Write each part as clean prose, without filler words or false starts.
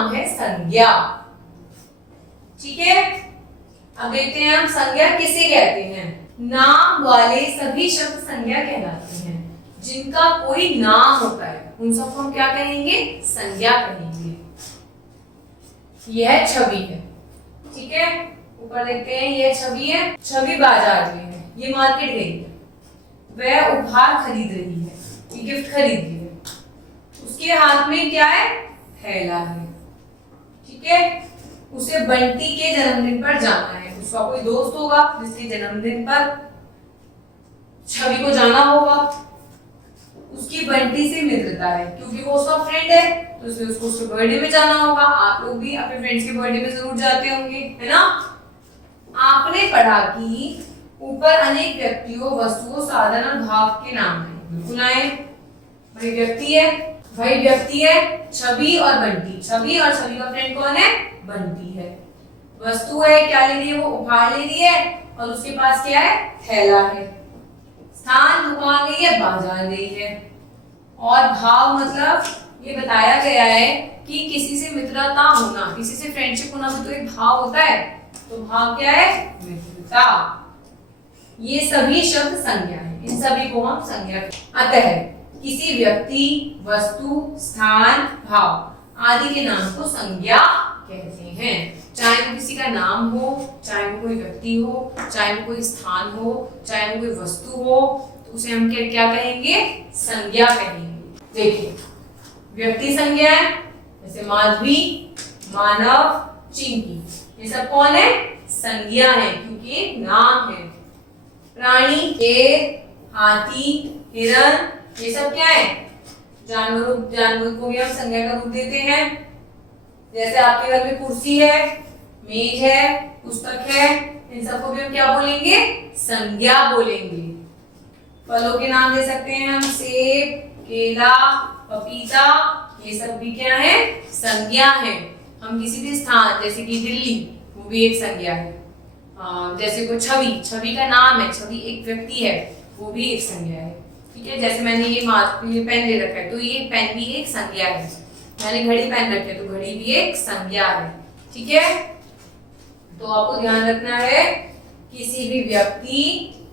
नाम है संज्ञा। ठीक है, अब देखते हैं हम संज्ञा किसे कहते हैं। नाम वाले सभी शब्द संज्ञा कहलाते हैं। जिनका कोई नाम होता है उन सबको हम क्या कहेंगे, संज्ञा कहेंगे। यह छवि है, ठीक है, ऊपर देखते हैं यह छवि है। छवि बाजार में है, ये मार्केट गई है, वह उपहार खरीद रही है, ये गिफ्ट खरीद रही है। उसके हाथ में क्या है, थैला है। ठीक है, उसे बंटी के जन्मदिन पर जाना है। उसका कोई दोस्त होगा जिसके जन्मदिन पर छवि को जाना होगा। उसकी बंटी से मित्रता है क्योंकि वो उसका फ्रेंड है, तो इसलिए उसको उसके बर्थडे में जाना होगा। आप लोग भी अपने फ्रेंड्स के बर्थडे में जरूर जाते होंगे, है ना। आपने पढ़ा कि ऊपर अनेक व्यक्तियों, वस्तुओं, साधन और भाव के नाम हैं। बिल्कुल आए, वही व्यक्ति है, वही व्यक्ति है छवि और बंटी। छवि और छवि का फ्रेंड कौन है, बंटी है। वस्तु है, क्या ले रही है, वो उपहार ले रही है, और उसके पास क्या है, थैला है। स्थान दुकान गई है, बाजार गई है। और भाव मतलब ये बताया गया है कि किसी से मित्रता होना, किसी से फ्रेंडशिप होना भी तो एक भाव होता है। तो भाव क्या है, मित्रता। ये सभी शब्द संज्ञा है, इन सभी को हम संज्ञा। अतः किसी व्यक्ति, वस्तु, स्थान, भाव आदि के नाम को संज्ञा कहते हैं। चाहे वो किसी का नाम हो, चाहे वो कोई व्यक्ति हो, चाहे वो कोई स्थान हो, चाहे वो कोई वस्तु हो, तो उसे हम क्या कहेंगे, संज्ञा कहेंगे। देखिए, व्यक्ति संज्ञा है, जैसे माधवी, मानव, चिंकी, ये सब कौन है, संज्ञा है क्योंकि नाम है। प्राणी, शेर, हाथी, हिरण, ये सब क्या है, जानवर को भी हम संज्ञा का रूप देते हैं। जैसे आपके घर में कुर्सी है, मेज है, पुस्तक है, इन सबको भी हम क्या बोलेंगे, संज्ञा बोलेंगे। फलों के नाम दे सकते हैं हम, सेब, केला, पपीता, ये सब भी क्या है, संज्ञा है। हम किसी भी स्थान, जैसे कि दिल्ली, वो भी एक संज्ञा है। जैसे कोई छवि, छवि का नाम है, छवि एक व्यक्ति है, वो भी एक संज्ञा है। ठीक है, जैसे मैंने ये पेन ले रखा है, तो ये पेन भी एक संज्ञा है। मैंने घड़ी पहन रखी है, तो घड़ी भी एक संज्ञा है। ठीक है, तो आपको ध्यान रखना है, किसी भी व्यक्ति,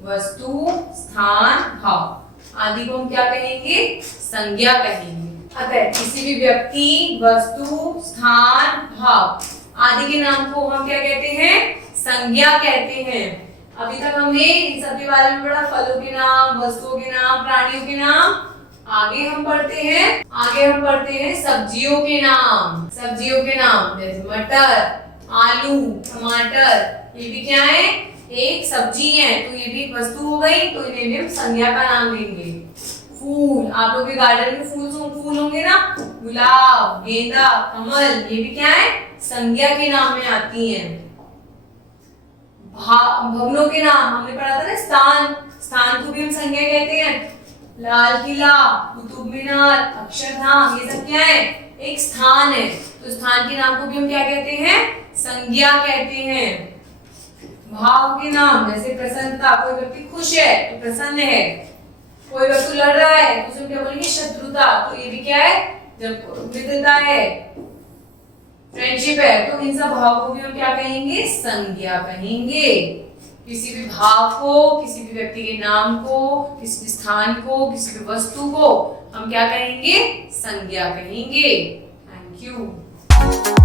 वस्तु, स्थान, भाव आदि को हम क्या कहेंगे, संज्ञा कहेंगे। अतः किसी भी व्यक्ति, वस्तु, स्थान, भाव आदि के नाम को हम क्या कहते हैं, संज्ञा कहते हैं। अभी तक हमने इन सब के बारे में पढ़ा, फलों के नाम, वस्तुओं के नाम, प्राणियों के नाम। आगे हम पढ़ते हैं सब्जियों के नाम। सब्जियों के नाम जैसे मटर, आलू, टमाटर, ये भी क्या है, एक सब्जी है, तो ये भी एक वस्तु हो गई, तो इन्हें भी हम संज्ञा का नाम देंगे। फूल, आप लोग के गार्डन में फूल होंगे ना, गुलाब, गेंदा, कमल, ये भी क्या है, संज्ञा के नाम में आती हैं। भवनों के नाम हमने पढ़ा था ना, स्थान को भी हम संज्ञा कहते हैं। लाल किला, कुतुब मीनार, अक्षरधाम, ये सब क्या है, एक स्थान है, तो स्थान के नाम को भी हम क्या कहते हैं, संज्ञा कहते हैं। भाव के नाम जैसे प्रसन्नता, कोई व्यक्ति खुश है तो प्रसन्न है, कोई व्यक्ति लड़ रहा है तो उसमें क्या बोलेंगे, शत्रुता, तो ये भी क्या है, जब मित्रता है, फ्रेंडशिप है, तो इन सब भाव को भी हम क्या कहेंगे, संज्ञा कहेंगे। किसी भी भाव को, किसी भी व्यक्ति के नाम को, किसी भी स्थान को, किसी भी वस्तु को हम क्या कहेंगे, संज्ञा कहेंगे। Thank you.